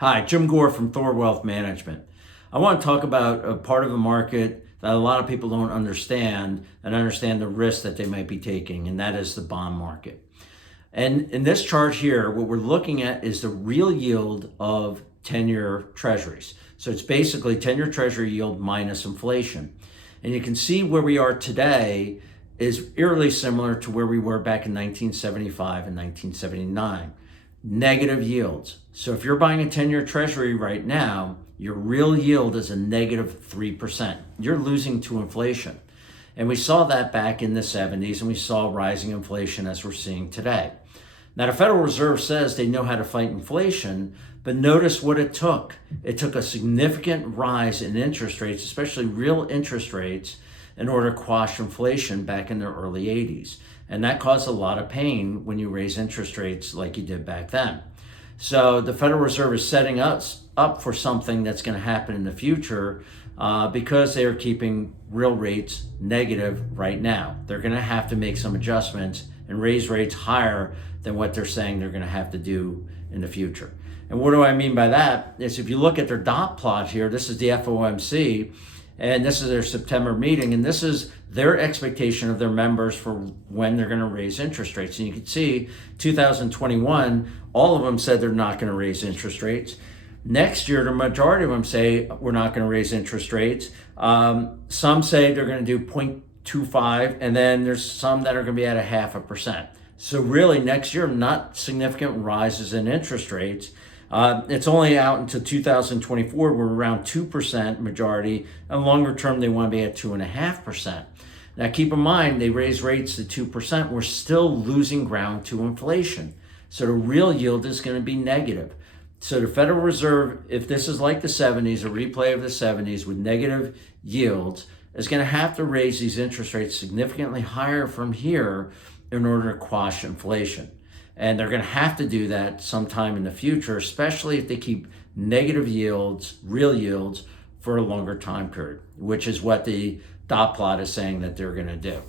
Hi, Jim Gore from Thor Wealth Management. I want to talk about a part of the market that a lot of people don't understand and understand the risk that they might be taking, and that is the bond market. And in this chart here, what we're looking at is the real yield of 10-year treasuries. So it's basically 10-year treasury yield minus inflation. And you can see where we are today is eerily similar to where we were back in 1975 and 1979. Negative yields. So if you're buying a 10-year treasury right now, your real yield is a negative 3%. You're losing to inflation. And we saw that back in the 70s, and we saw rising inflation as we're seeing today. Now, the Federal Reserve says they know how to fight inflation, but notice what it took. It took a significant rise in interest rates, especially real interest rates, in order to quash inflation back in the early 80s. And that caused a lot of pain when you raise interest rates like you did back then. So the Federal Reserve is setting us up for something that's going to happen in the future because they are keeping real rates negative right now. They're going to have to make some adjustments and raise rates higher than what they're saying they're going to have to do in the future. And what do I mean by that? Is if you look at their dot plot here, this is the FOMC, and this is their September meeting, and this is their expectation of their members for when they're going to raise interest rates. And you can see 2021, all of them said they're not going to raise interest rates. Next year, the majority of them say we're not going to raise interest rates. Some say they're going to do 0.25, and then there's some that are going to be at 0.5%. So really, next year, not significant rises in interest rates. It's only out until 2024. We're around 2% majority, and longer term, they want to be at 2.5%. Now, keep in mind, they raise rates to 2%. We're still losing ground to inflation. So the real yield is going to be negative. So the Federal Reserve, if this is like the 70s, a replay of the 70s with negative yields, is going to have to raise these interest rates significantly higher from here in order to quash inflation. And they're going to have to do that sometime in the future, especially if they keep negative yields, real yields, for a longer time period, which is what the dot plot is saying that they're going to do.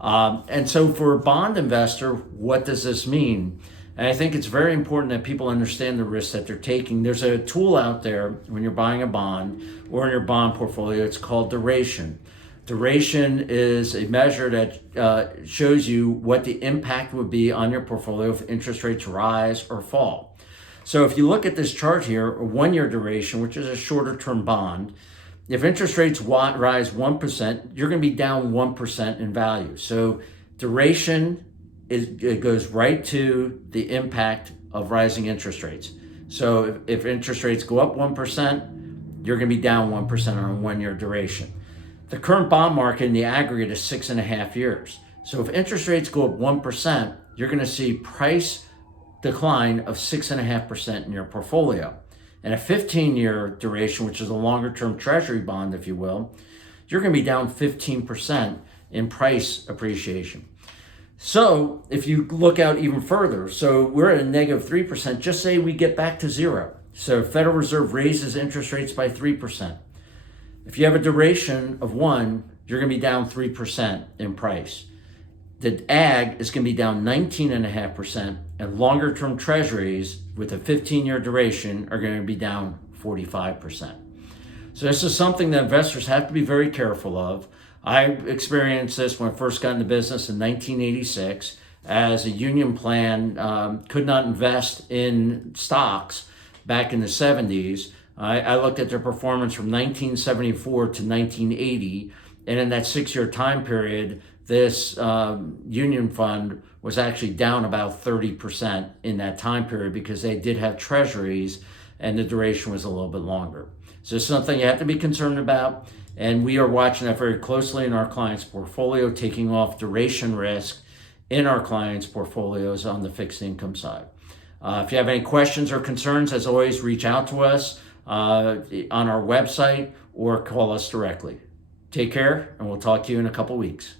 And so for a bond investor, what does this mean? And I think it's very important that people understand the risks that they're taking. There's a tool out there when you're buying a bond or in your bond portfolio. It's called duration. Duration is a measure that shows you what the impact would be on your portfolio if interest rates rise or fall. So if you look at this chart here, a 1-year duration, which is a shorter term bond, if interest rates rise 1%, you're going to be down 1% in value. So duration it goes right to the impact of rising interest rates. So if interest rates go up 1%, you're going to be down 1% on a 1-year duration. The current bond market in the aggregate is 6.5 years. So if interest rates go up 1%, you're going to see price decline of 6.5% in your portfolio. And a 15-year duration, which is a longer-term treasury bond, if you will, you're going to be down 15% in price appreciation. So if you look out even further, so we're at a negative 3%, just say we get back to zero. So Federal Reserve raises interest rates by 3%. If you have a duration of 1, you're going to be down 3% in price. The ag is going to be down 19.5%, and longer term treasuries with a 15-year duration are going to be down 45%. So this is something that investors have to be very careful of. I experienced this when I first got into business in 1986 as a union plan could not invest in stocks back in the 70s. I looked at their performance from 1974 to 1980, and in that 6-year time period, this union fund was actually down about 30% in that time period because they did have treasuries and the duration was a little bit longer. So it's something you have to be concerned about, and we are watching that very closely in our clients' portfolio, taking off duration risk in our clients' portfolios on the fixed income side. If you have any questions or concerns, as always, reach out to us on our website or call us directly. Take care, and we'll talk to you in a couple weeks.